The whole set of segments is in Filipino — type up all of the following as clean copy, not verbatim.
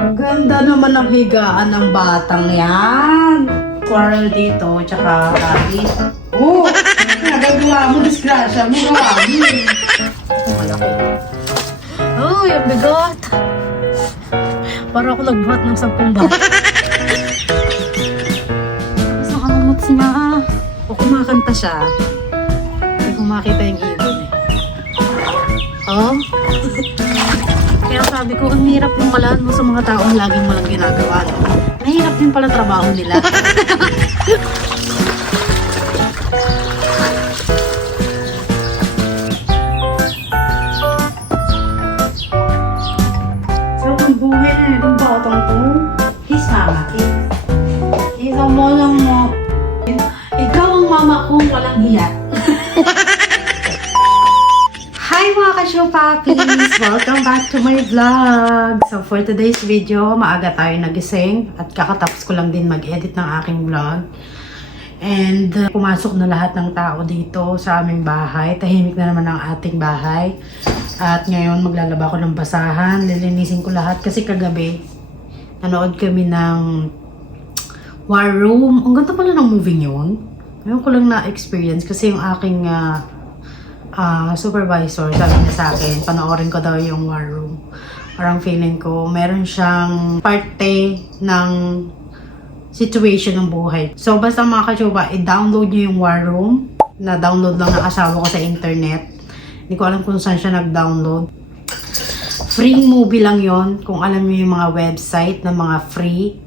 Ang ganda naman ng higaan ng batang yan. Quarrel dito, tsaka Abby. Oh! Nagagawa mo, disgrasya mo, Abby. Malaki. Oh, yung bigot. Para ako nagbuhat ng 10 bat. Isang alamot niya. O kumakanta siya. Hindi ko makita yung ibon eh. Oh? Kaya sabi ko, ang hirap yung malaan mo sa mga taong laging walang ginagawa. No? Mahirap din pala trabaho nila. So, ang buhay na yun, yung batang to, he's mama kid. Ikaw mo lang mo. Ikaw ang mama kong walang hiya. Hi mga ka-showpuppies! Welcome back to my vlog! So for today's video, maaga tayo nagising at kakatapos ko lang din mag-edit ng aking vlog. And pumasok na lahat ng tao dito sa aming bahay. Tahimik na naman ang ating bahay. At ngayon maglalaba ko ng basahan. Lilinisin ko lahat kasi kagabi nanood kami ng War Room. Ang ganda pala ng movie yun. Ngayon ko lang na-experience kasi yung aking supervisor sabi niya sa akin, panoorin ko daw yung War Room. Parang feeling ko, meron siyang parte ng situation ng buhay. So, basta mga kachuba, i-download niyo yung War Room. Na-download lang ng asawa ko sa internet. Hindi ko alam kung saan siya nag-download. Free movie lang yon. Kung alam niyo yung mga website na mga free,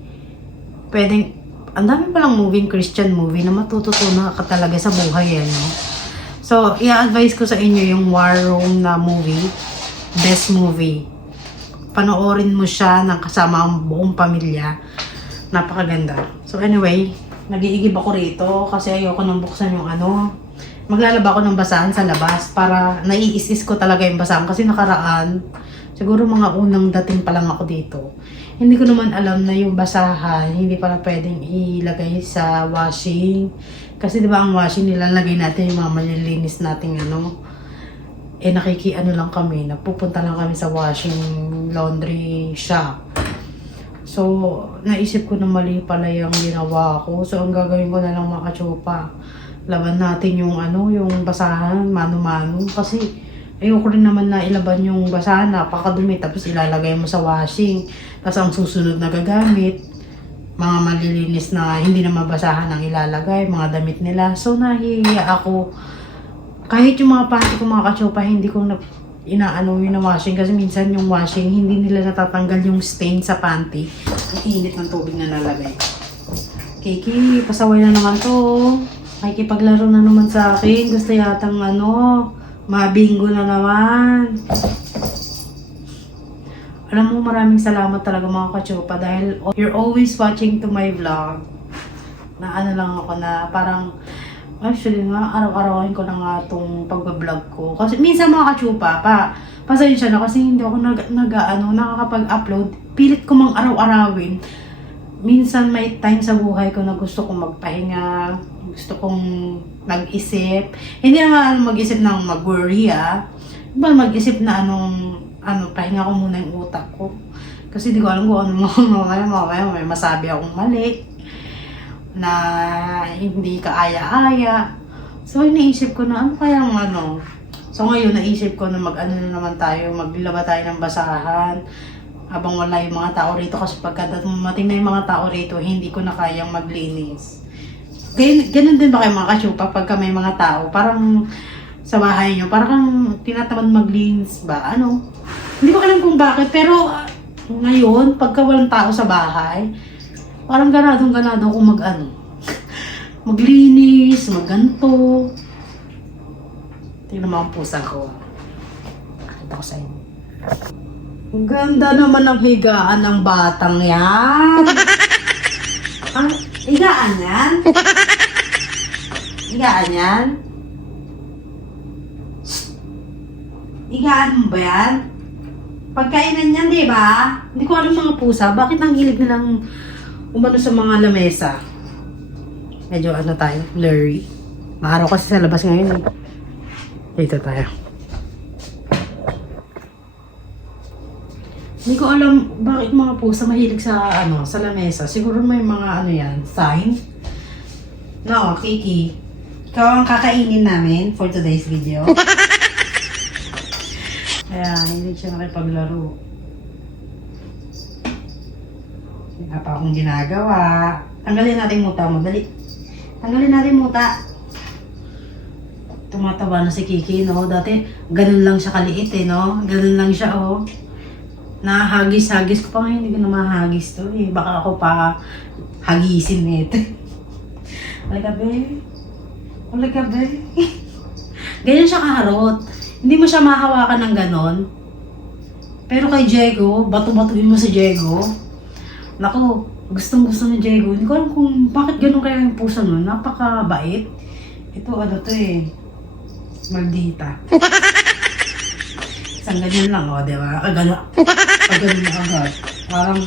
pwedeng, ang dami palang movie, Christian movie, na matututunan ka talaga sa buhay yan, no? So, i-advise ko sa inyo yung War Room na movie. Best movie. Panoorin mo siya ng kasama ang buong pamilya. Napakaganda. So, anyway, nag-iigib ako rito kasi ayoko nang buksan yung maglalaba ako ng basahan sa labas para naiisis ko talaga yung basahan kasi nakaraan, siguro mga unang dating pa lang ako dito. Hindi ko naman alam na yung basahan, hindi pala pwedeng ilagay sa washing. Kasi diba ang washing nilalagay natin yung mga malilinis nating lang kami, nagpupunta lang kami sa washing laundry shop. So, naisip ko na mali pala yung ginawa ko. So, ang gagawin ko na lang mga kachupa, laban natin yung yung basahan, mano-mano. Kasi, ayoko rin naman na ilaban yung basahan, napakadumi, tapos ilalagay mo sa washing. Tapos ang susunod na gagamit, mga malilinis na hindi na mabasahan ang ilalagay, mga damit nila. So, nahihiya ako. Kahit yung mga panty ko mga kachupa, hindi ko yung washing. Kasi minsan yung washing, hindi nila natatanggal yung stain sa panty. Ang init ng tubig na nalagay. Kiki, pasaway na naman to. Makikipaglaro na naman sa akin. Gusto yatang mabingo na naman. Alam mo, maraming salamat talaga mga kachupa dahil you're always watching to my vlog. Na lang ako na parang, actually nga, araw-arawain ko na nga itong pagbablog ko. Kasi minsan mga kachupa, pasensya na kasi hindi ako nakakapag-upload. Pilit ko mang araw-arawin. Minsan may time sa buhay ko na gusto kong magpahinga, gusto kong mag-isip. Hindi naman mag-isip ng mag-worry mag-isip na pahinga ko muna yung utak ko. Kasi di ko alam kung mamaya may masabi akong mali na hindi ka aya-aya. So, iniisip ko na kayang So, ngayon naisip ko na na naman tayo, maglaba tayo ng basahan habang wala yung mga tao rito kasi pagka dumating na yung mga tao rito, hindi ko na kayang maglinis. Ganun din ba kayo mga kachupa pagka may mga tao? Parang sa bahay nyo, parang tinatamad maglinis ba? Hindi ko alam kung bakit, pero ngayon, pagka walang tao sa bahay, parang ganadong-ganado kung maglinis, magganto. Tingnan mo ang pusa ko. Nakita ko sa inyo. Ang ganda naman ng higaan ng batang yan. Ang higaan yan? Higaan yan? Higaan mo ba yan? Pagkainan niyan, di ba? Hindi ko alam mga pusa, bakit ang hilig nilang sa mga lamesa? Medyo tayo, blurry. Maaraw kasi sa labas ngayon eh. Dito tayo. Hindi ko alam bakit mga pusa mahilig sa sa lamesa. Siguro may mga yan, sign. No, Kiki. Ikaw ang kakainin namin for today's video. Kaya, hindi siya nakipaglaro. Wala pa akong ginagawa. Tanggalin natin muta mo. Dali. Tanggalin natin muta. Tumataba na si Kiki, no? Dati, ganun lang siya kaliit, no? Ganun lang siya, oh. Nahagis-hagis ko pa ngayon, hindi ko na mahagis to eh. Baka ako pa hagisin nito. Halika be. Halika be. Ganyan siya kaharot. Hindi mo siya mahawakan ng ganon. Pero kay Diego, bato-batuin mo si Diego. Naku, gustong-gusto ni Diego. Hindi ko alam kung bakit ganon kaya yung pusa nun. Napakabait. Ito to eh. Maldita. Isang ganyan lang, o, di ba? Gano'n na agad. Parang,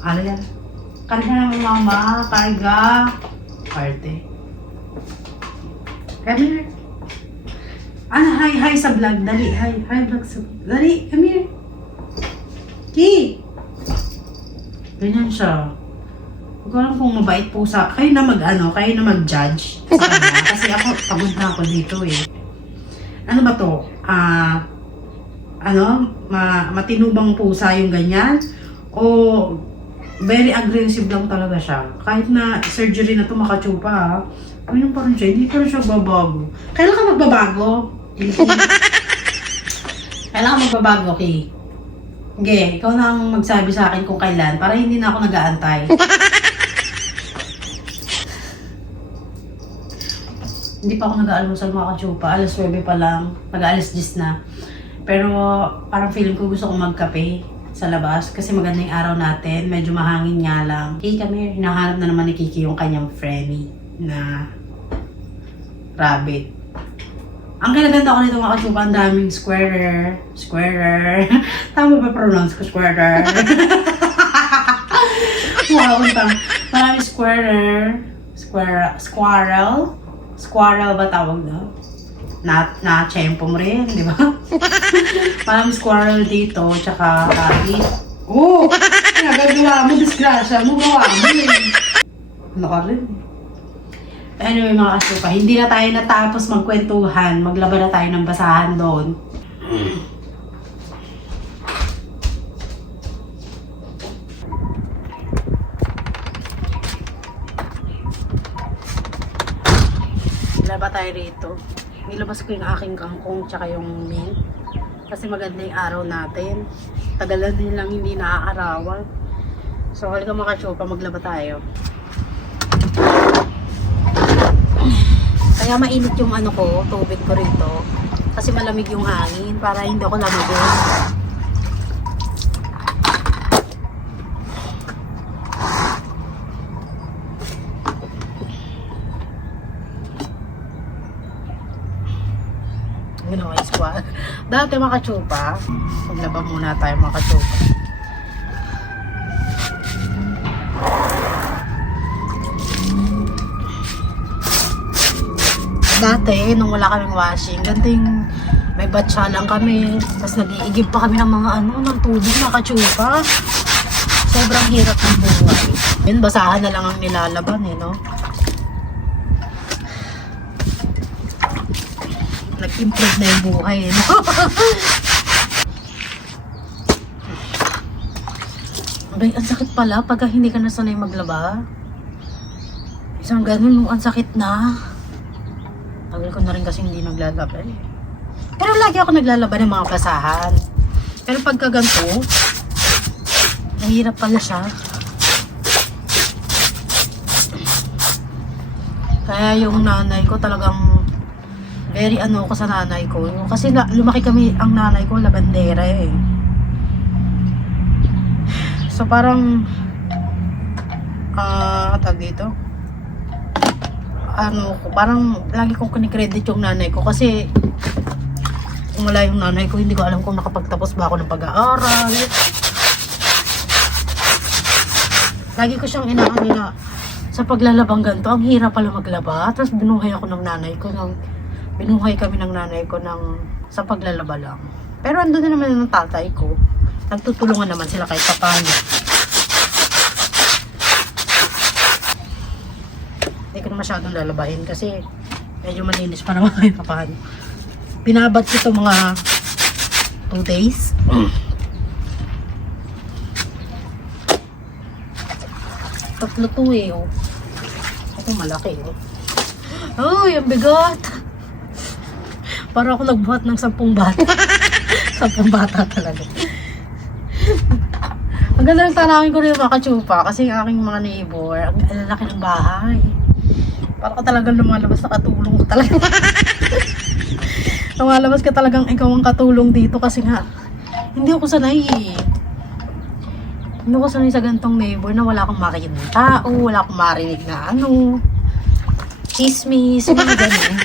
Ano yan? Karga naman mama, karga. Parte. Come here. Hi sa vlog. Dali, hi vlog sa vlog. Dali, come here. Ki! Ganyan siya. Huwag ko alam kung mabait po sa... Kayo na kayo na mag-judge sa kanya. Kasi ako, pagod na ako dito eh. Ano ba to? Matinubang pusa yung ganyan? O very aggressive lang talaga siya? Kahit na surgery na to makatsupa ha. Ganyan pa rin siya. Hindi pa rin siya babago. Kailan ka magbabago? Kailan ka magbabago, Ki? Okay, ikaw na ang magsabi sa akin kung kailan para hindi na ako nag-aantay. Hindi pa ako nag-aalmusal mga katsupa. Alas 9 pa lang. Mag-alas 10 na. Pero parang feeling ko gusto kong magkape sa labas. Kasi maganda yung araw natin. Medyo mahangin nga lang. Kiki kami, hinahanap na naman ni Kiki yung kanyang friendly na rabbit. Ang kinaganda ko nito mga katsupa, ang daming squarer. Tama ba pronounce ko squarer? Wow, maraming Squirrel ba tawag na? Na-tsempo mo rin, di ba? Maraming squirrel dito, tsaka rabbit. Oo! Nagagawa mo, disgrasya mo, gawa mo eh. Ano ka rin? Anyway mga kasupa, hindi na tayo natapos magkwentuhan. Maglaba na tayo ng basahan doon. Laba tayo rito. Nilabas ko yung aking kangkong tsaka yung mint. Kasi maganda yung araw natin. Tagalan din lang hindi naaarawan. So halika mga kasupa, maglaba tayo. Kaya mainit yung tubig ko rito. Kasi malamig yung hangin para hindi ako lamigin. Ginawa yung squat. Dati mga katsupa, maglaba muna tayo mga katsupa. Dati, nung wala kaming washing, ganito yung may batsa lang kami. Tapos nag-iigib pa kami ng mga ng tubig, mga katsupa. Sobrang hirap ng buhay. Yun, basahan na lang ang nilalaban no? Nag-improve na yung buhay no? Abay, ang sakit pala pagka hindi ka nasanay maglaba. Isang ganun, ang sakit na. Tagal ko na rin kasi hindi naglalaba eh. Pero lagi ako naglalaba ng mga basahan. Pero pagka ganito, mahirap pala siya. Kaya yung nanay ko talagang very ko sa nanay ko. Kasi lumaki kami, ang nanay ko labandera eh. So parang tag dito. Parang lagi kong kinikredit yung nanay ko kasi kung wala yung nanay ko, hindi ko alam kung nakapagtapos ba ako ng pag-aaral. Lagi ko siyang inaano na sa paglalabang ganito, ang hirap pala maglaba. Tapos binuhay ako ng nanay ko. binuhay kami ng nanay ko sa paglalaba lang. Pero andun na naman ng tatay ko. Nagtutulungan naman sila kahit paano. Hindi ko na masyadong lalabahin kasi medyo malinis pa naman kahit paano. Pinabad ko ito mga 2 days. Tatlo to eh, oh. Ito malaki, oh. Uy, ang bigat. Para ako nagbuhat ng 10 bata. 10 bata talaga. Ang ganda ng tanawin ko rin mga katsupa kasi ang aking mga neighbor, ang lalaki ng bahay. Para ka talagang lumalabas na katulong ko talaga. Lumalabas ka talagang ikaw ang katulong dito kasi nga, hindi ako sanay eh. Hindi ako sanay sa gantong neighbor na wala akong makikita ng tao, wala akong marinig na chismis, mga ganun.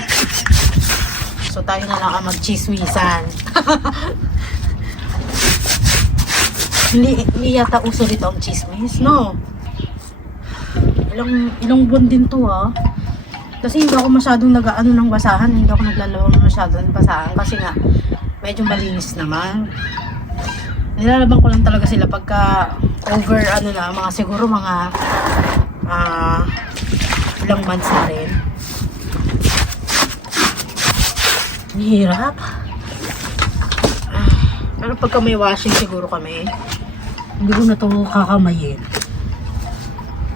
So tayo na lang ang mag-chismisan. Hindi yata uso dito ang chismis, no? Ilang buwan din to Kasi hindi ako masyadong nag-ano ng basahan, hindi ako naglalaro masyadong ng basahan kasi nga medyo malinis naman. Nilalaban ko lang talaga sila pagka over mga siguro mga ilang months na rin. Hirap. Pero pagka may washing siguro kami, hindi ko na ito kakamayin.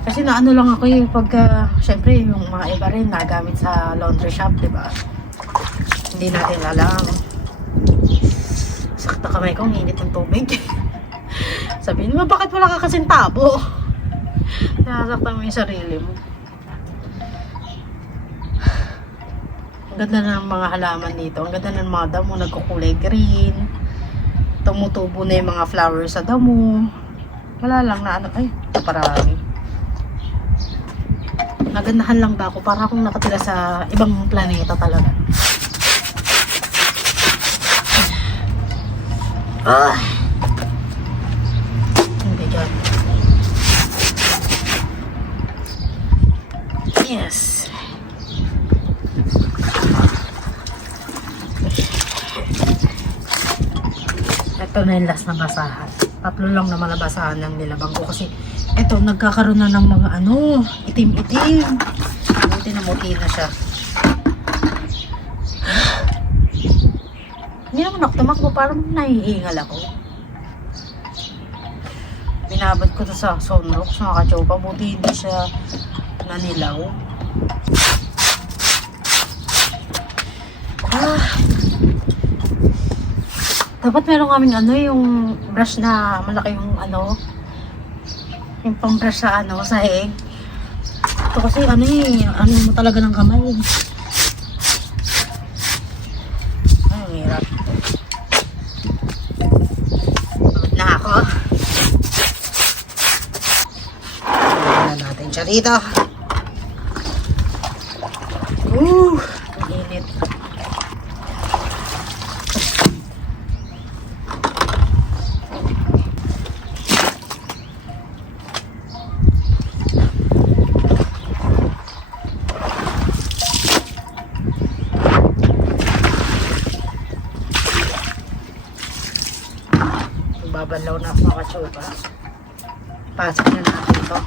Kasi naano lang ako pagka, syempre yung mga iba rin nagamit sa laundry shop, diba? Hindi natin alam. Sakta kamay ko, init ng tubig. Sabihin mo, bakit wala ka kasing tabo? Nasaktan mo yung sarili mo. Ang ganda na ng mga halaman dito. Ang ganda ng mga damo, nagkukulay green. Tumutubo na yung mga flowers sa damo. Wala lang na parami. Nagandahan lang ba ako? Para akong nakatira sa ibang planeta talaga. Hindi dyan. Yes. Ito na yung last na basahan. 3 lang naman na basahan ng nilabang ko kasi ito nagkakaroon na ng mga itim-itim. Buti na muti na siya. Hindi naman ako tumakbo, parang nahihingal ako. Binabad ko to sa sunrox mga kachopa. Buti hindi siya nanilaw. Dapat meron kaming yung brush na malaki yung yung pang brush sa sahig. Ito kasi mo talaga ng kamay. Ay, ang hirap. Pagod na ako. Tignan natin siya dito. Ang init. Babanlaw na ako mga katsupa. Pasok na natin ito.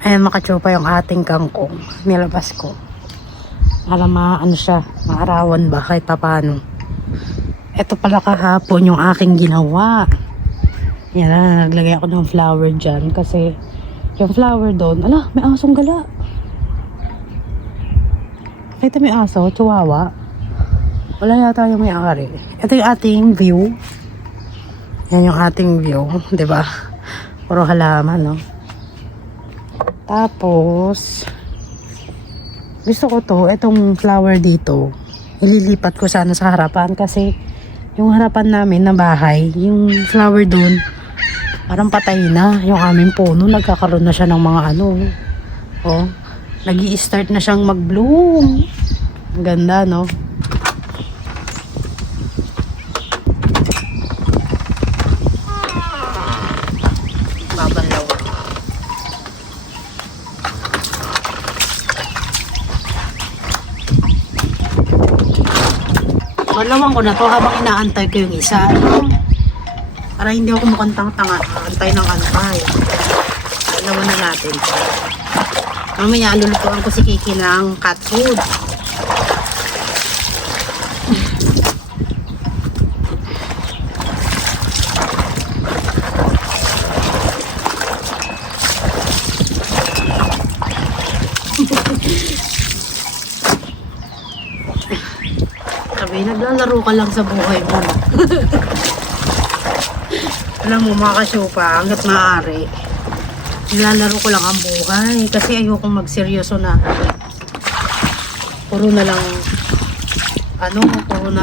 Ayan mga katsupa yung ating kangkong. Nilabas ko. Alam siya, maarawan ba kahit paano. Ito pala kahapon yung aking ginawa. Yan na, naglagay ako ng flower dyan kasi yung flower doon, may asong gala. Kita may aso, chihuahua. Wala yata yung may-ari. Ito yung ating view. Yan yung ating view, 'di ba? Puro halaman, no? Tapos gusto ko itong flower dito. Ililipat ko sana sa harapan kasi yung harapan namin na bahay, yung flower doon parang patay na yung aming puno. Nagkakaroon na siya ng mga nag-i-start na siyang mag-bloom. Ganda, no? Balawang ko na to habang inaantay ko yung isa. Ano? Para hindi ako mukhang tanga. Antay ng antay. Balawan na natin. Mamaya lulutuan ko si Kiki ng cat food. Sabi, naglalaro ka lang sa buhay mo. Alam mo mga kasyupa, hanggat maaari, nilalaro ko lang ang buhay. Kasi ayokong magseryoso na puro na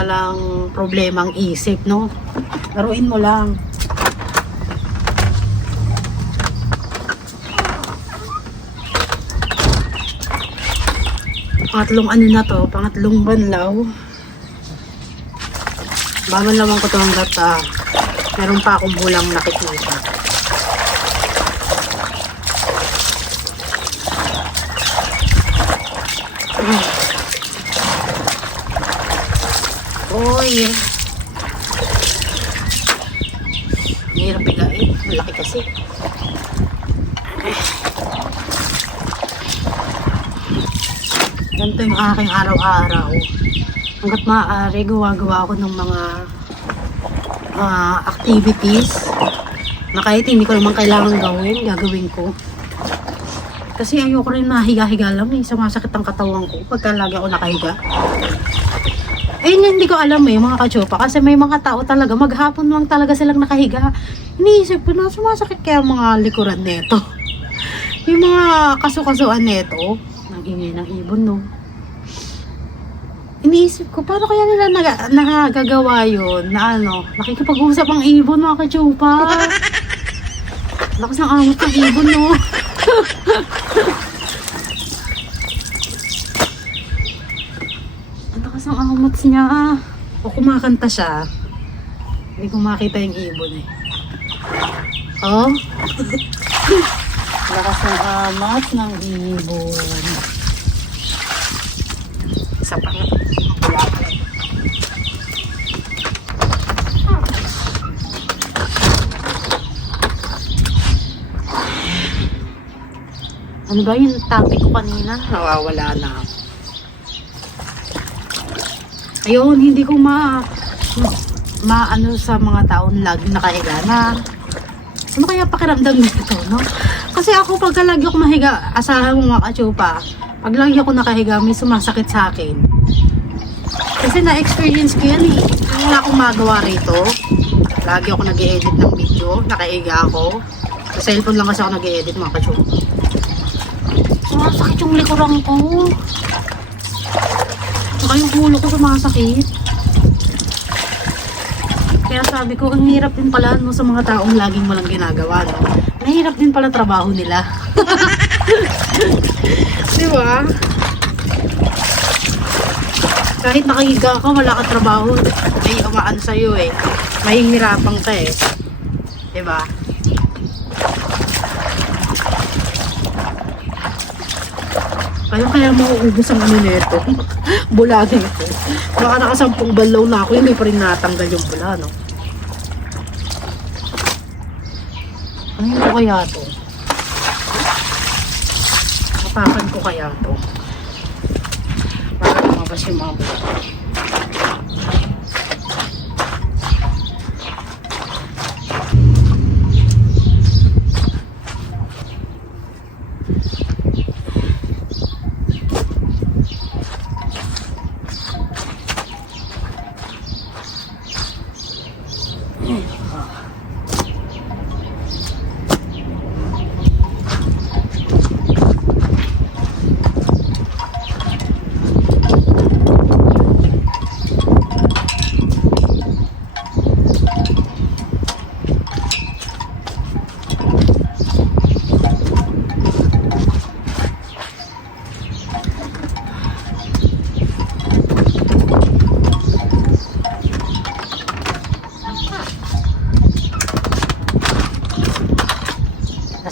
lang problemang isip, no? Laruin mo lang. Pangatlong ano na to, pangatlong banlaw. Babanlawan ko to hanggat meron pa akong bulang nakikita. Uy! Hirap pigain. Malaki kasi. Ganito yung aking araw-araw. Hanggat maaari, gawa ako ng mga activities na kahit hindi ko naman kailangan gagawin ko. Kasi ayoko rin mahiga-higa lang eh. Sumasakit ang katawan ko pagka lagi ako nakahiga. Eh, hindi ko alam eh, mga kachopa. Kasi may mga tao talaga, maghapon lang talaga silang nakahiga. Iniisip ko na, sumasakit kaya mga likuran neto. Yung mga kaso-kasuan neto, ang ingay ng ibon, no? Iniisip ko, paano kaya nila nagagawa yun? Na nakikipag-usap ang ibon, mga kachopa. Lakas ng amot ng ibon, no? Ang lakas ng amot niya. O kumakanta siya. Hindi ko makita yung ibon eh. Oh? Lakas ng amot ng ibon. Isa pa nga. Ano ba yung topic ko kanina? Nawawala na. Ayun, hindi ko maano sa mga taon lagi nakahiga na. Ano kaya pakiramdam nito, no? Kasi ako pagka lagi ako mahiga, asahan mo mga kachupa, pag lagi ako nakahiga, may sumasakit sa akin. Kasi na-experience ko yan eh. Wala akong magawa rito. Lagi ako nag-e-edit ng video, nakahiga ako. Sa cellphone lang kasi ako nag-e-edit mga kachupa. Sumasakit yung likuran ko. Saka yung ulo ko sumasakit. Kaya sabi ko, ang hirap din pala no, sa mga taong laging walang ginagawa. No? Mahirap din pala trabaho nila. Diba? Kahit nakahiga ka, wala ka trabaho. May umaan sa'yo eh. May hirapang ka eh. Diba? Kaya mauubos ang ano nito. Bula nito. Baka nakasampung balaw na ako, hindi pa rin natanggal yung bula, no? Ano ko kaya to? Mapakan ko kaya to? Para lumabas yung mga bula.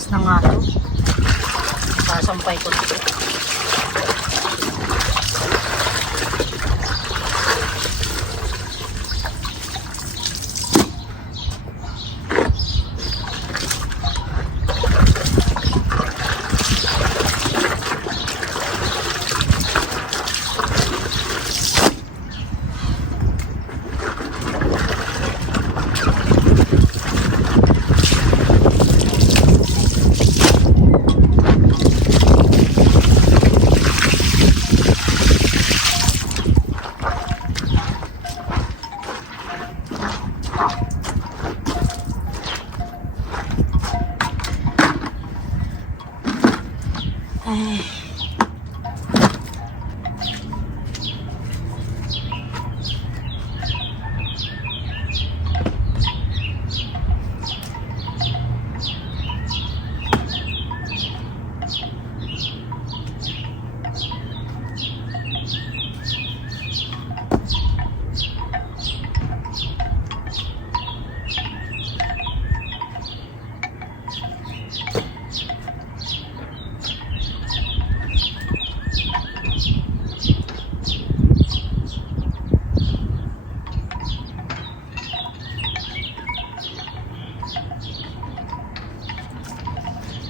Na nga to. Sasampay ko dito. Ay.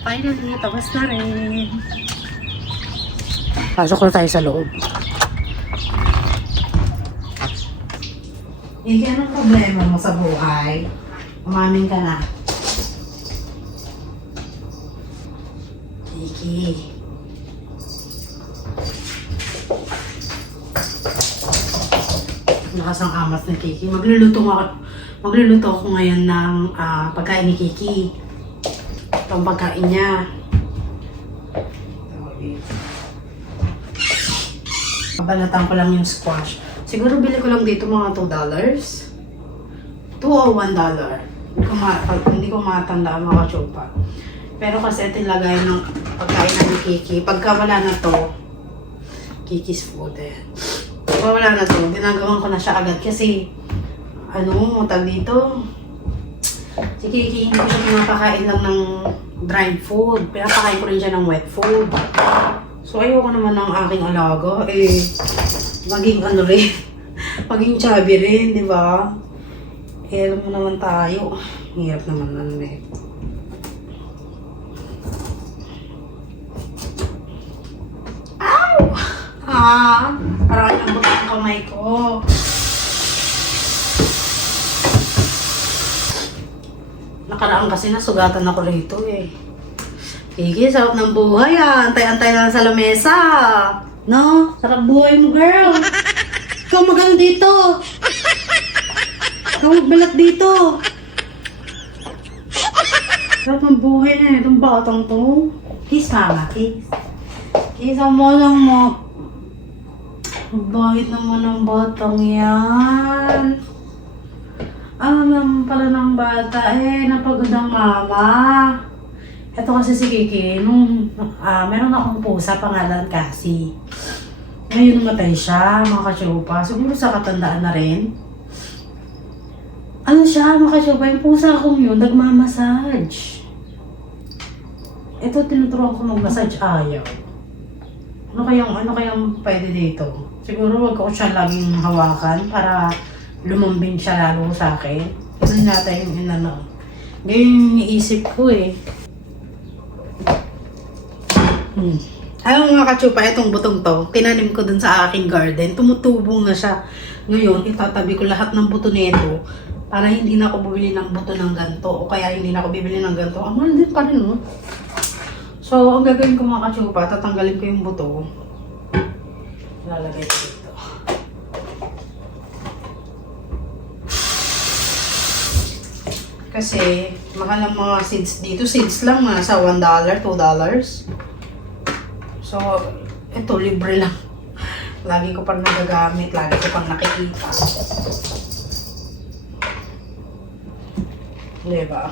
Finally, tapos na rin. Pasok na tayo sa loob. Iki, anong problema mo sa buhay? Umamin ka na. Iki. Lakas ang amas ni Kiki. Magluluto ako ngayon ng pagkain ni Kiki. Ito ang pagkain niya. Balatan ko lang yung squash. Siguro bili ko lang dito mga $2. $2 o $1. Hindi ko matandaan mga chupa. Pero kasi ito yung lagay ng pagkain na ni Kiki. Pagka wala na to, Kiki's food Pagka wala na to, ginagawan ko na siya agad kasi tag dito. Si Kiki, hindi ko siya pinapakain lang ng dried food. Pinapakain ko rin siya ng wet food. So, ayoko naman ng aking alaga. Maging maging chubby rin, di ba? Alam mo naman tayo. Hirap naman Ow! Parang ang buto ang kamay ko. Nakaraan kasi nasugatan ako rito Kiki, sarap ng buhay Antay-antay na lang sa lamesa. No? Sarap buhay mo, girl. Ikaw magano dito. Ikaw magbalat dito. Sarap ng buhay na itong batang to. Kiss, mama. Kiss. Kiss mo lang mo. Bakit naman ang batang yan? Alam naman pala ng bata, napagod ang mama. Ito kasi si Kiki, meron akong pusa, pangalan Cassie. Ngayon namatay siya, mga kachupa. Siguro sa katandaan na rin. Ano siya, mga kachupa, yung pusa akong yun, nagmamassage. Ito, tinuturuan ko mag-massage, ayaw. Ano kayang pwede dito? Siguro wag ko siya laging hawakan para lumambing siya lalo sa akin. Kasi nata yung inano. Ganyan yung iniisip ko Alam mga kachupa, itong butong to, tinanim ko dun sa aking garden. Tumutubo na siya. Ngayon, itatabi ko lahat ng buto nito para hindi na ako bumili ng buto ng ganto. O kaya hindi na ako bibili ng ganto. Ang mahal din pa rin, So, ang gagawin ko mga kachupa, tatanggalin ko yung buto. Lalagay ko dito. Kasi, mahal ang mga seeds dito. Seeds lang, nasa $1, $2. So, ito, libre lang. Lagi ko pang nagagamit, lagi ko pang nakikita. Diba?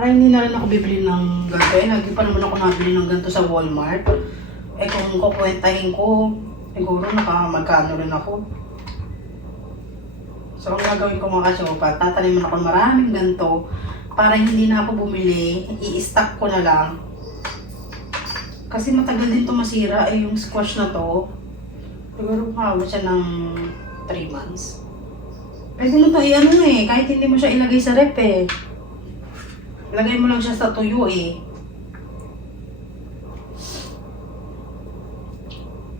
Ay, hindi na rin ako bibili ng ganito. Lagi pa naman ako nabili ng ganito sa Walmart. Kung kukwentahin ko, siguro magkano rin ako. So, ang gagawin ko mga kasopa, tataniman ako maraming ganito para hindi na ako bumili, i-stock ko na lang. Kasi matagal din ito masira, yung squash na to. Siguro makawala siya ng 3 months. Pwede mo ito kahit hindi mo siya ilagay sa rep Ilagay mo lang siya sa tuyo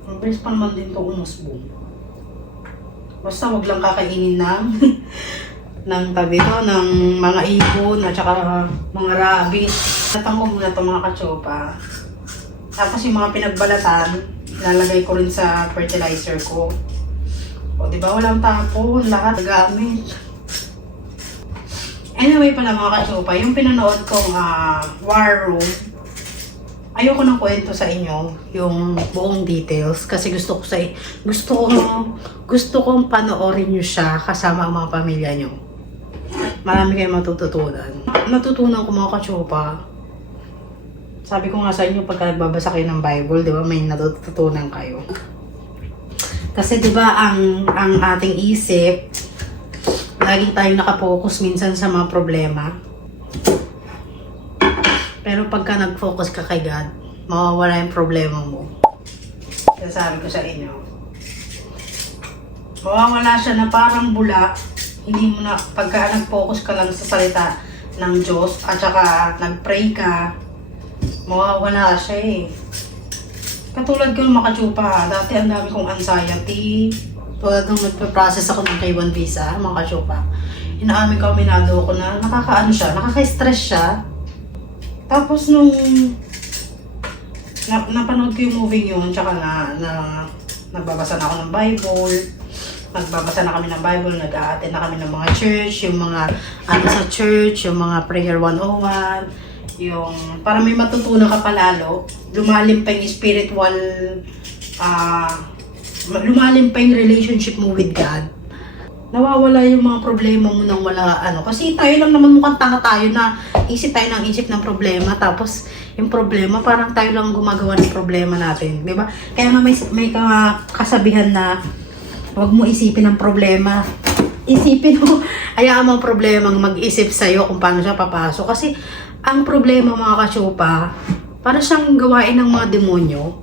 Ang bilis pa naman din ito umusbong. Basta wag lang kakainin ng tabi to, ng mga ibon at saka mga rabbit. Tatangko muna ito mga kachopa. Tapos yung mga pinagbalatan, lalagay ko rin sa fertilizer ko. O diba walang tapon, lahat gamit. Anyway pala mga kachopa, yung pinanood kong War Room, ayoko nang kwento sa inyo yung buong details kasi gusto kong panoorin nyo siya kasama ang mga pamilya nyo. Marami kayong matututunan. Natutunan ko mga kachupa. Sabi ko nga sa inyo, pagka nagbabasa kayo ng Bible, di ba, may natututunan kayo. Kasi di ba, ang ating isip, lagi tayo nakapokus minsan sa mga problema. Pero pagka nag-focus ka kay God, mawawala yung problema mo. Kaya sabi ko sa inyo, mawawala siya na parang bula. Hindi mo na, pagka nag-focus ka lang sa salita ng Diyos, at saka nag-pray ka, mawawala siya eh. Katulad ko yung makachupa, dati ang dami kong anxiety. Tulad nung nagpa-process ako ng K1 visa, mga kachupa. Inaamin ko, minado ko na nakaka-ano siya, nakaka-stress siya. Tapos nung napanood ko yung movie yun, tsaka nagbabasa na ako ng Bible, nagbabasa na kami ng Bible, nag-a-attend na kami ng mga church, yung mga ano sa church, yung mga prayer 101, yung para may matutunan ka palalo, lumalim pa yung spiritual, lumalim pa yung relationship mo with God. Nawawala yung mga problema mo nang wala ano. Kasi tayo lang naman mukhang tanga tayo na isip tayo ng isip ng problema. Tapos yung problema, parang tayo lang gumagawa ng problema natin. Diba? Kaya nga may kasabihan na huwag mo isipin ang problema. Isipin mo, hayaan mo ang problemang mag-isip sa'yo kung paano siya papasok. Kasi ang problema mga kachupa, para siyang gawain ng mga demonyo.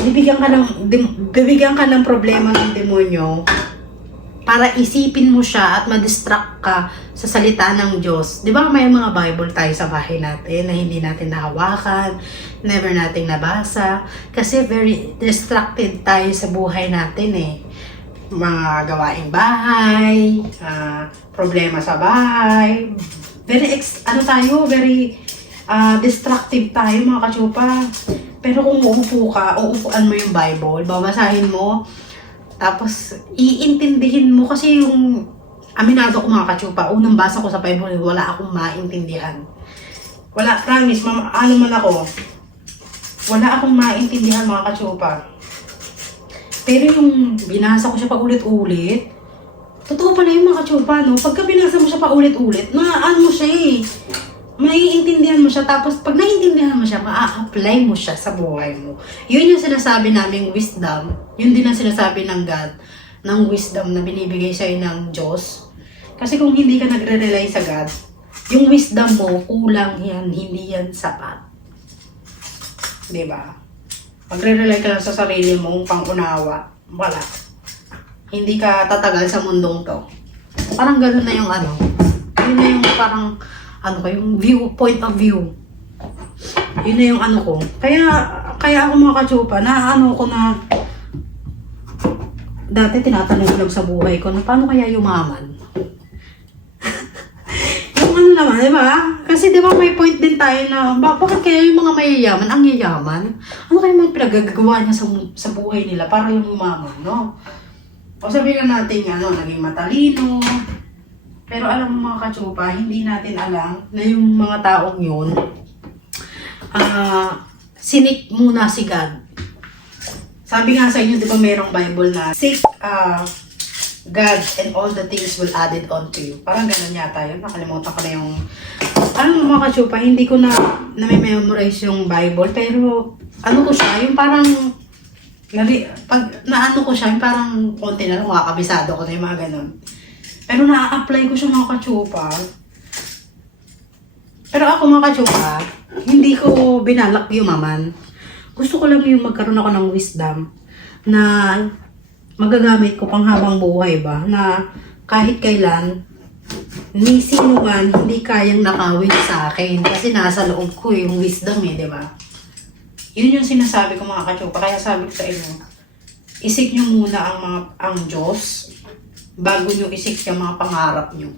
Bibigyan ka ng problema ng demonyo para isipin mo siya at ma-distract ka sa salita ng Diyos. Di ba may mga Bible tayo sa bahay natin na hindi natin nahawakan, never natin nabasa, kasi very distracted tayo sa buhay natin eh. Mga gawaing bahay, problema sa bahay, very distractive tayo mga kachupa. Pero kung uupuan mo yung Bible, babasahin mo, tapos iintindihin mo kasi yung aminado ko mga kachupa, unang basa ko sa Bible, wala akong maintindihan. Wala, promise, ano man ako, wala akong maintindihan mga kachupa. Pero yung binasa ko siya pa ulit-ulit, totoo pala yung mga kachupa, no? Pagka binasa mo siya pa ulit-ulit, ano mo siya eh. Maiintindihan mo siya, tapos pag naiintindihan mo siya, maa-apply mo siya sa buhay mo. Yun yung sinasabi naming wisdom, yun din ang sinasabi ng God, ng wisdom na binibigay sa'yo ng Diyos. Kasi kung hindi ka nagre-rely sa God, yung wisdom mo, kulang yan, hindi yan sapat. Diba? Magre-rely ka lang sa sarili mong pang-unawa, wala. Hindi ka tatagal sa mundong to. Parang gano'n na yung yun na yung parang, yung point of view. Yun na yung ko. Kaya ako mga kachupa, dati tinatanong ko lang sa buhay ko, na paano kaya yumaman? Yung naman, di ba? Kasi di ba may point din tayo na, bakit kaya yung mga mayayaman, ang yayaman? Ano kaya mga pinagagawa niya sa buhay nila para yung yumaman, no? O sabihin natin, naging matalino. Pero alam mo mga kachupa, hindi natin alam na yung mga taong yun, sinik muna si God. Sabi nga sa inyo, di ba merong Bible na, seek God and all the things will add it on to you. Parang ganun yata yun. Nakalimutan ko na yung, alam mo mga kachupa, hindi ko na memorize yung Bible, pero ko siya, yung parang, pag naano ko siya, yung parang konti na lang, makakabisado ko na yung mga ganun. Pero na-apply ko siya mga kachupa. Pero ako mga kachupa, hindi ko binalak yumaman. Gusto ko lang yung magkaroon ako ng wisdom na magagamit ko pang habang buhay ba. Na kahit kailan, ni sino man hindi kayang nakawin sa akin. Kasi nasa loob ko yung wisdom di ba? Yun yung sinasabi ko mga kachupa. Kaya sabi ko sa inyo, isik nyo muna ang Diyos bago nyo isik yung mga pangarap nyo.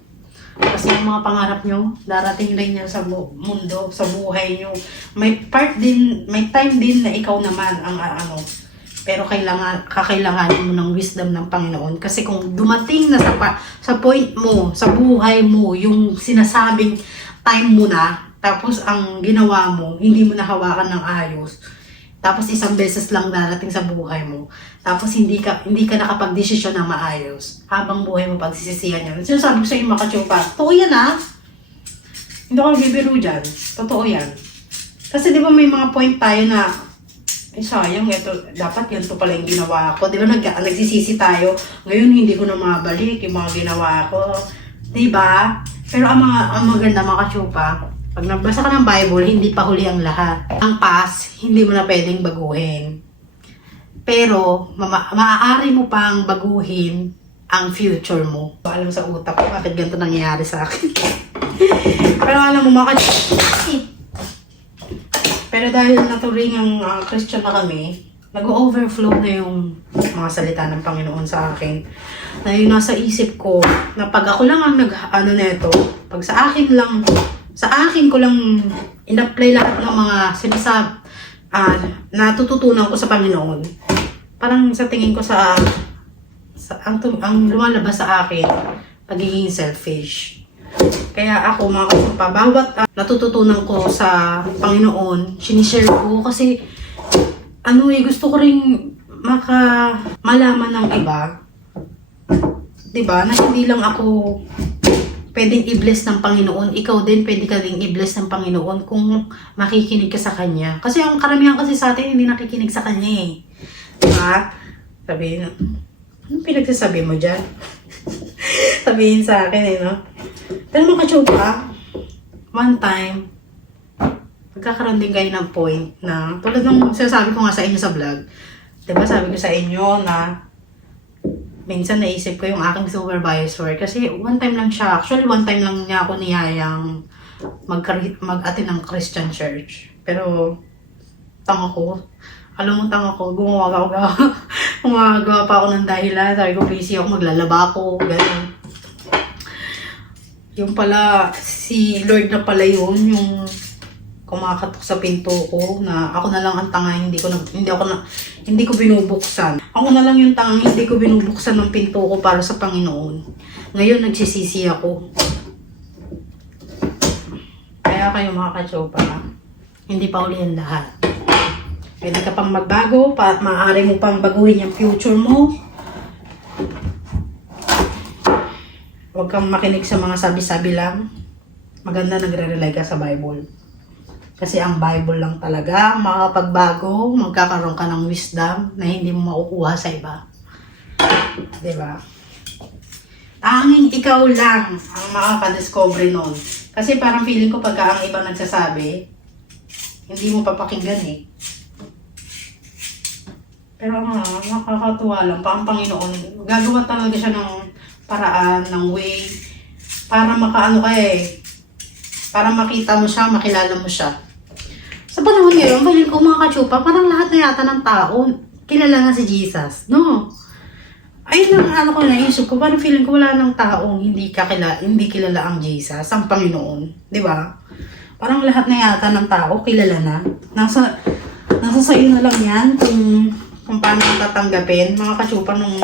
Kasi yung mga pangarap nyo, darating rin yan sa mundo, sa buhay nyo. May time din na ikaw naman ang pero kakailanganin mo ng wisdom ng Panginoon. Kasi kung dumating na sa point mo, sa buhay mo, yung sinasabing time mo na, tapos ang ginawa mo, hindi mo nahawakan ng ayos, tapos isang beses lang darating sa buhay mo, tapos hindi ka nakapag-desisyon na maayos, habang buhay mo pagsisisihan yan. Sinasabi ko sa inyo mga kachupa, totoo yan ha? Hindi ko bibiro dyan. Totoo yan. Kasi di ba may mga point tayo na, sayang, ito, dapat yan to pala yung ginawa ko. Di ba nagsisisi tayo, ngayon hindi ko na mabalik yung mga ginawa ko. Di ba? Pero ang maganda mga kachupa, pag nagbasa ka ng Bible, hindi pa huli ang lahat. Ang past, hindi mo na pwedeng baguhin. Pero, maaari mo pang baguhin ang future mo. Alam mo sa utak ko, bakit ganito nangyayari sa akin? Pero alam mo, pero dahil naturing ang Christian na kami, nag-overflow na yung mga salita ng Panginoon sa akin. Na yung nasa isip ko, na pag ako lang ang neto, pag sa akin ko lang in-apply lahat ng mga natututunan ko sa Panginoon. Parang sa tingin ko ang lumalabas sa akin, pagiging selfish. Kaya ako mga kachupa, bawat natututunan ko sa Panginoon, sinishare ko kasi gusto ko ring malaman ng iba. Diba? Na hindi lang ako pwedeng i-bless ng Panginoon, ikaw din pwede ka rin i-bless ng Panginoon kung makikinig ka sa Kanya. Kasi ang karamihan kasi sa atin hindi nakikinig sa Kanya eh. Diba? Sabihin, anong pinagsasabi mo dyan? Sabihin sa akin eh, no? Pero mga kachupa, one time, magkakaroon din kayo ng point na, tulad ng sinasabi ko nga sa inyo sa vlog, diba sabi ko sa inyo na minsan naisip ko yung aking supervisor kasi one time lang siya, actually one time lang niya ako niyayang mag-attend ng Christian church. Pero, tanga ko, gumagawa pa ako ng dahilan, sabi ko busy ako, maglalaba ako, gano'n. Yung pala, si Lord na pala yun, yung kumakatok sa pinto ko na ako na lang ang tanga, hindi ko binubuksan. Ako na lang yung tanga, hindi ko binubuksan ng pinto ko para sa Panginoon. Ngayon nagsisisi ako. Kaya kayo mga kachopa, hindi pa uli ang lahat. Pwede ka pang magbago, maaari mo pang baguhin yung future mo. Huwag kang makinig sa mga sabi-sabi lang. Maganda nagre-rely ka sa Bible. Kasi ang Bible lang talaga, makakapagbago, magkakaroon ka ng wisdom na hindi mo makukuha sa iba. Diba? Tanging ikaw lang ang makakadiscover nun. Kasi parang feeling ko pagka ang iba nagsasabi, hindi mo papakinggan eh. Pero nakakatuwa lang pa ang Panginoon. Gagawa talaga siya ng paraan, ng way, para para makita mo siya, makilala mo siya. Sa panahon ngayon, feeling ko mga kachupa, parang lahat na yata ng tao, kilala na si Jesus, no? Ayun lang ko naisip ko, parang feeling ko wala ng taong hindi kilala ang Jesus, ang Panginoon, di ba? Parang lahat na yata ng tao, kilala na. Nasa sa'yo na lang yan, kung paano tatanggapin. Mga kachupa nung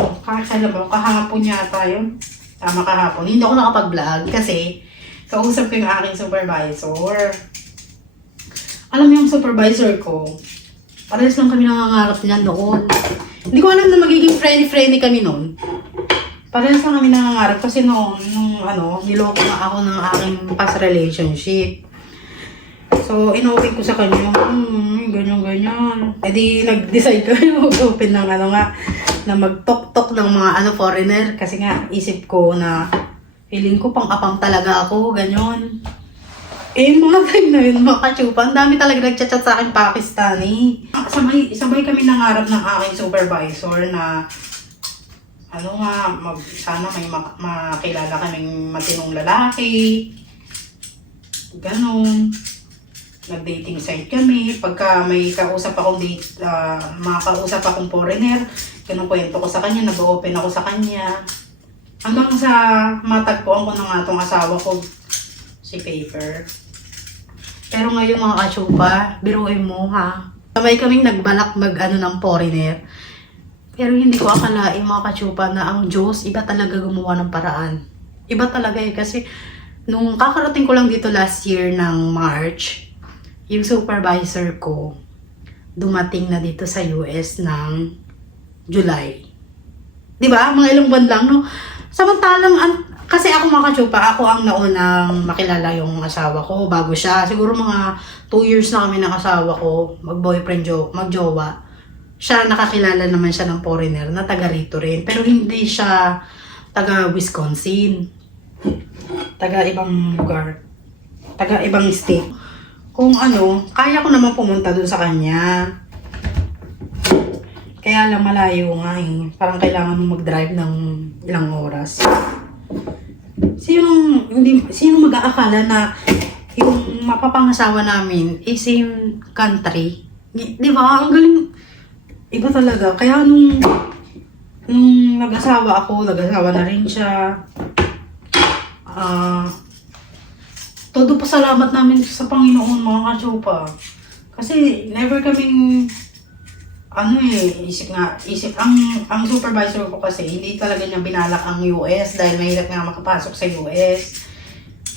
kahapon yata yun. Tama, kahapon. Hindi ako nakapag-vlog kasi kausap ko yung aking supervisor. Alam mo yung supervisor ko, parehas lang kami nangangarap niya noon. Hindi ko alam na magiging friendly kami noon. Parehas lang kami nangangarap kasi nung niloko nga ako ng aking past relationship. So, in-open ko sa kanya, ganyan. E di, nag-decide ko mag-open ng na mag-tok-tok ng mga foreigner. Kasi nga, isip ko na, feeling ko pang-apam talaga ako, ganyan. Eh, mga time na yun, mga kachupa, ang dami talaga nag-chat sa akin Pakistani. Sabay kami nangarap ng aking supervisor na, sana may makilala kaming matinong lalaki. Ganon. Nag-dating site kami. Pagka may kausap akong makakausap akong foreigner, kinukwento ko sa kanya, nag-open ako sa kanya. Hanggang sa matagpuan ko na nga itong asawa ko, si Paper. Pero ngayon mga kachupa, biruin mo ha. Sabay kaming nagbalak ng foreigner. Pero hindi ko akalain mga kachupa na ang Diyos, iba talaga gumawa ng paraan. Iba talaga kasi nung kakarating ko lang dito last year ng March, yung supervisor ko, dumating na dito sa US ng July. Diba? Mga ilang buwan lang, no? Samantalang, kasi ako mga ka-chupa, ako ang naunang makilala yung asawa ko bago siya. Siguro mga 2 years na kami ng asawa ko, mag-boyfriend, mag-jowa. Siya, nakakilala naman siya ng foreigner na taga rito rin. Pero hindi siya taga Wisconsin. Taga ibang lugar. Taga ibang state. Kung ano, kaya ko naman pumunta dun sa kanya. Kaya lang malayo nga eh. Parang kailangan mong mag-drive ng ilang oras. Sino mag-aakala na yung mapapangasawa namin is same country? Di ba? Ang galing. Iba talaga. Kaya nung nag-asawa ako, nag-asawa na rin siya. Todo pasalamat namin sa Panginoon, mga ka-chupa. Kasi never kaming isip ang supervisor ko kasi hindi talaga niya binalak ang US dahil mahirap nga makapasok sa US.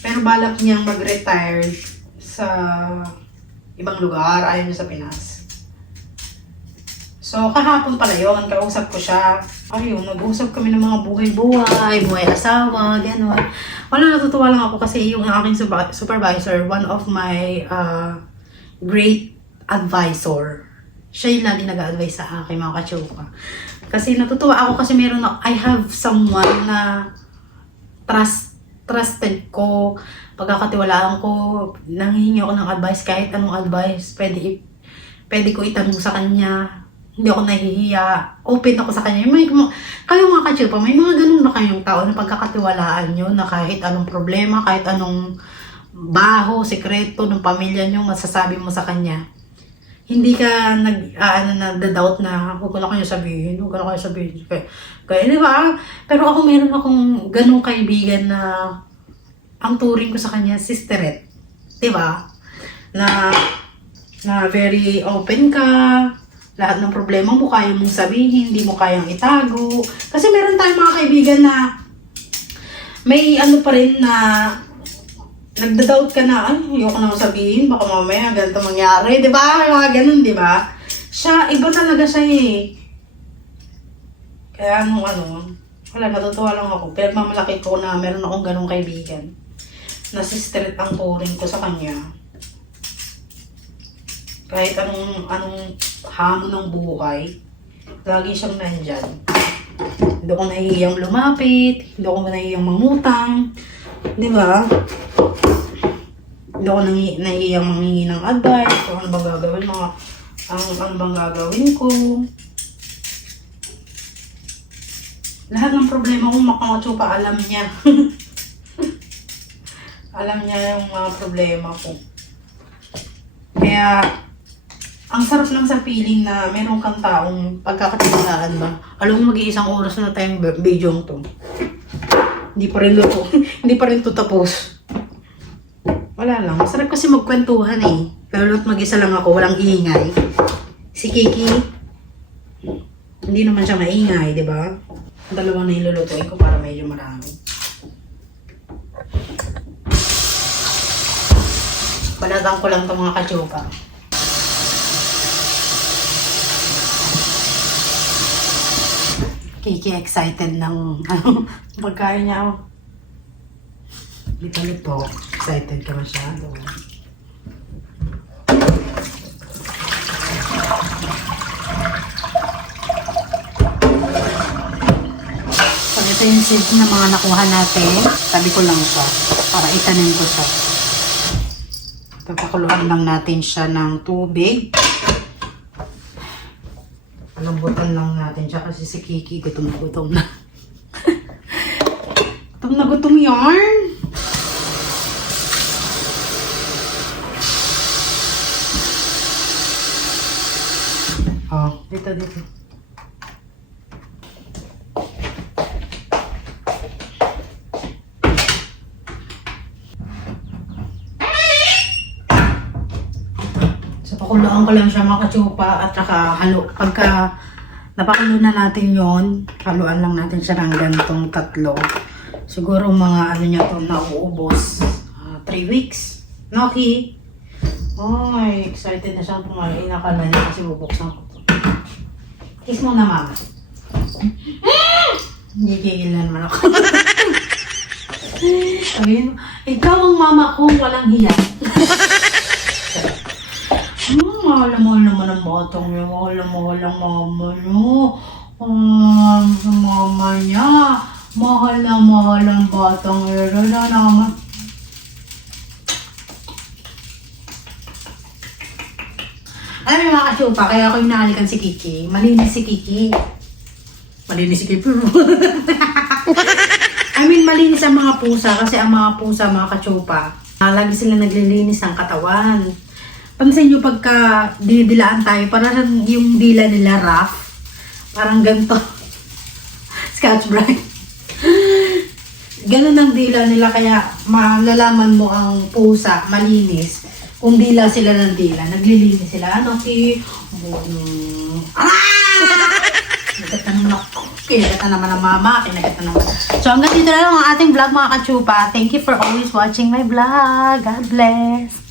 Pero balak niyang mag-retire sa ibang lugar, ayaw niya sa Pinas. So, kahapon pala yun, kausap ko siya. Ayun, nag-usap kami ng mga buhay asawa, gano'n. Wala, natutuwa lang ako kasi yung aking supervisor, one of my great advisor. Siya yung lagi nag-a-advise sa akin, mga ka-chupa. Kasi natutuwa ako kasi I have someone na trusted ko, pagkakatiwalaan ko, nanghihingi ako ng advice, kahit anong advice, pwede ko itanong sa kanya. Hindi ako nahihiya, open ako sa kanya. Kayo mga ka-chupa, may mga ganun ba kayong tao na pagkakatiwalaan nyo na kahit anong problema, kahit anong baho, sekreto ng pamilya nyo, masasabi mo sa kanya? Hindi ka nagda-doubt na huwag ko na kayo sabihin. Kaya di ba? Pero ako meron akong ganong kaibigan na ang turing ko sa kanya, sisterette. Di ba? Na very open ka. Lahat ng problema mo kaya mong sabihin, hindi mo kayang itago. Kasi meron tayong mga kaibigan na may pa rin na nagda-doubt ka na, ayoko na sabihin, baka mamaya ganito mangyari, di ba? May mga ganun, di ba? Siya, iba talaga siya eh. Kaya wala, natutuwa lang ako. Pero mamalaki ko na meron akong ganung kaibigan. Na sister ang turing ko sa kanya. Kahit anong hamon ng buhay, lagi siyang nandyan. Hindi ko nahihiyang lumapit, hindi ko nahihiyang mangutang, di ba? Hindi ako nahihiyang manghingi ng advice, kung ano bang gagawin ano bang gagawin ko. Lahat ng problema ko, mga alam niya. Alam niya yung mga problema ko. Kaya, ang sarap lang sa feeling na meron kang taong pagkakatiwalaan ba. Alam mo, mag-iisang oras na tayong video to. Hindi pa rin to tapos. Wala lang. Masarap kasi magkwentuhan eh. Pero mag-isa lang ako, walang ingay. Si Kiki, hindi naman siya maingay, di ba? Dalawa na ilulutuin ko para medyo marami. Balatan ko lang itong mga ka-chupa. Kiki excited ng pagkain niya. Lito-lito. Excited ka masyado. So, ito yung seeds na mga nakuha natin. Tabi ko lang siya para itanim ko siya. Papakuluan lang natin siya ng tubig. Lambutan lang natin siya kasi si Kiki gutom na. Gutom na gutom yarn. Oh, dito. So, pakuluan ko lang siya mga ka-chupa at saka pagka napakulo na natin yon, haluan lang natin siya ng gantong 3. Siguro mga ano niya to nauubos. 3 weeks. Noki. Ay, excited na siyang pumain. Akala niya kasi bubuksan ko to. Kiss mo na, mama. Hindi kigil na naman ako. Sabihin mo, ikaw ang mama ko, walang hiya. Mahal na mahal naman ang batang niya. Mahal na mahal ang mama niyo. Sa mama niya. Mahal na mahal ang batang niya. Wala naman. Alam niyo mga kasyupa, kaya ako yung nakalikan si Kiki. Malinis si Kiki. Malinis si Kiki. I mean, malinis ang mga pusa kasi ang mga pusa, mga kasyupa, lagi sila naglilinis ng katawan. Pansin nyo pagka dinidilaan tayo, parang yung dila nila rough. Parang ganito. Scotch Brite. Ganun ang dila nila kaya malalaman mo ang pusa, malinis. Kung dila sila ng dila, naglilinis sila. Ano, kinagat na naman ako. Kinagat na naman ang mama. Kinagat na naman. So hanggang dito na lang ang ating vlog mga kachupa. Thank you for always watching my vlog. God bless.